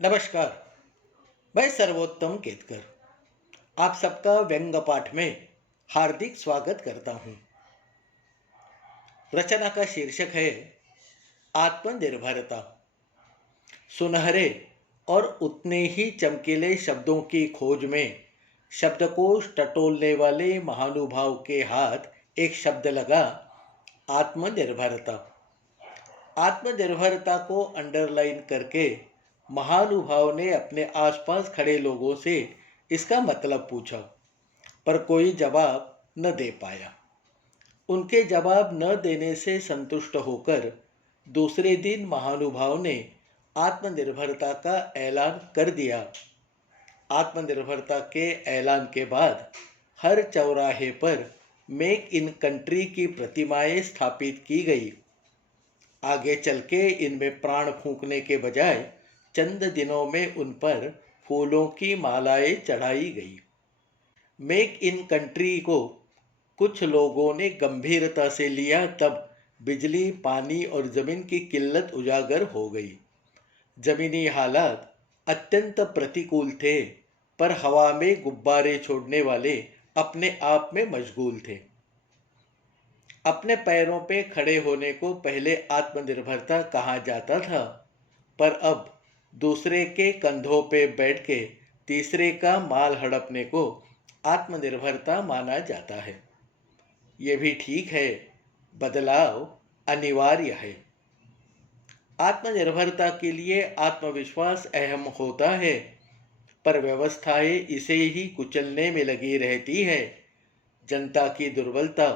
नमस्कार। मैं सर्वोत्तम केतकर आप सबका व्यंग पाठ में हार्दिक स्वागत करता हूं। रचना का शीर्षक है आत्मनिर्भरता। सुनहरे और उतने ही चमकीले शब्दों की खोज में शब्दकोश टटोलने वाले महानुभाव के हाथ एक शब्द लगा, आत्मनिर्भरता। आत्मनिर्भरता को अंडरलाइन करके महानुभाव ने अपने आसपास खड़े लोगों से इसका मतलब पूछा, पर कोई जवाब न दे पाया। उनके जवाब न देने से संतुष्ट होकर दूसरे दिन महानुभाव ने आत्मनिर्भरता का ऐलान कर दिया। आत्मनिर्भरता के ऐलान के बाद हर चौराहे पर मेक इन कंट्री की प्रतिमाएं स्थापित की गई। आगे चल के इनमें प्राण फूंकने के बजाय चंद दिनों में उन पर फूलों की मालाएं चढ़ाई गई। मेक इन कंट्री को कुछ लोगों ने गंभीरता से लिया, तब बिजली, पानी और जमीन की किल्लत उजागर हो गई। जमीनी हालात अत्यंत प्रतिकूल थे, पर हवा में गुब्बारे छोड़ने वाले अपने आप में मशगूल थे। अपने पैरों पे खड़े होने को पहले आत्मनिर्भरता कहा जाता था, पर अब दूसरे के कंधों पे बैठ के तीसरे का माल हड़पने को आत्मनिर्भरता माना जाता है। ये भी ठीक है, बदलाव अनिवार्य है। आत्मनिर्भरता के लिए आत्मविश्वास अहम होता है, पर व्यवस्थाएं इसे ही कुचलने में लगी रहती है। जनता की दुर्बलता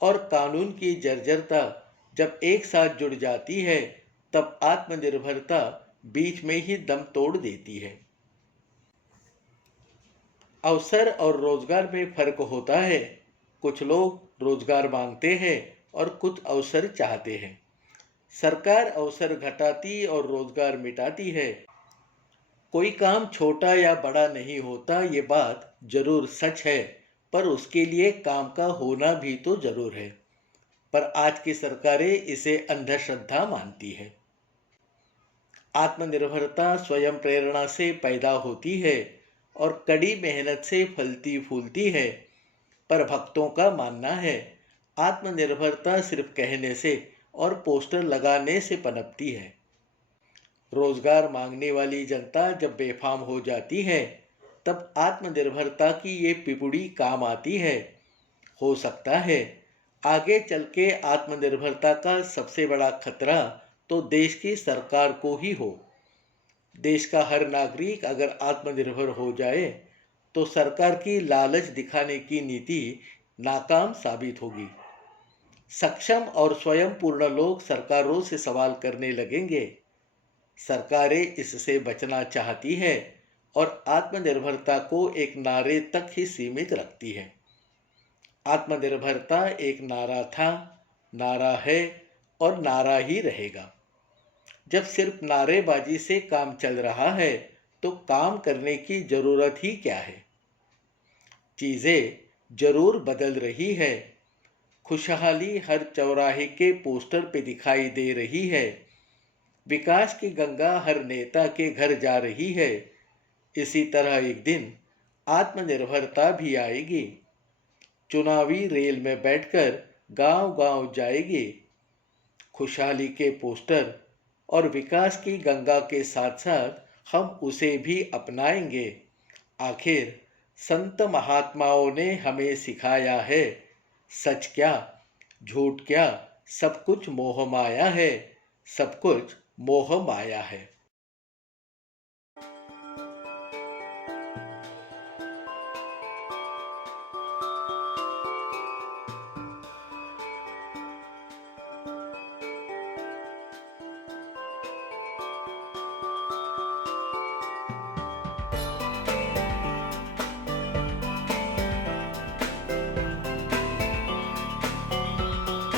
और कानून की जर्जरता जब एक साथ जुड़ जाती है, तब आत्मनिर्भरता बीच में ही दम तोड़ देती है। अवसर और रोजगार में फर्क होता है। कुछ लोग रोजगार मांगते हैं और कुछ अवसर चाहते हैं। सरकार अवसर घटाती और रोजगार मिटाती है। कोई काम छोटा या बड़ा नहीं होता, ये बात जरूर सच है, पर उसके लिए काम का होना भी तो जरूर है। पर आज की सरकारें इसे अंधश्रद्धा मानती है। आत्मनिर्भरता स्वयं प्रेरणा से पैदा होती है और कड़ी मेहनत से फलती फूलती है। पर भक्तों का मानना है आत्मनिर्भरता सिर्फ कहने से और पोस्टर लगाने से पनपती है। रोजगार मांगने वाली जनता जब बेफाम हो जाती है, तब आत्मनिर्भरता की ये पिपुड़ी काम आती है। हो सकता है आगे चल के आत्मनिर्भरता का सबसे बड़ा खतरा तो देश की सरकार को ही हो। देश का हर नागरिक अगर आत्मनिर्भर हो जाए, तो सरकार की लालच दिखाने की नीति नाकाम साबित होगी। सक्षम और स्वयं पूर्ण लोग सरकारों से सवाल करने लगेंगे। सरकारें इससे बचना चाहती है और आत्मनिर्भरता को एक नारे तक ही सीमित रखती है। आत्मनिर्भरता एक नारा था, नारा है और नारा ही रहेगा। जब सिर्फ नारेबाजी से काम चल रहा है, तो काम करने की जरूरत ही क्या है। चीजें जरूर बदल रही है। खुशहाली हर चौराहे के पोस्टर पे दिखाई दे रही है। विकास की गंगा हर नेता के घर जा रही है। इसी तरह एक दिन आत्मनिर्भरता भी आएगी। चुनावी रेल में बैठकर गांव-गांव जाएगी। खुशहाली के पोस्टर और विकास की गंगा के साथ साथ हम उसे भी अपनाएंगे। आखिर संत महात्माओं ने हमें सिखाया है, सच क्या, झूठ क्या, सब कुछ मोह माया है, सब कुछ मोह माया है।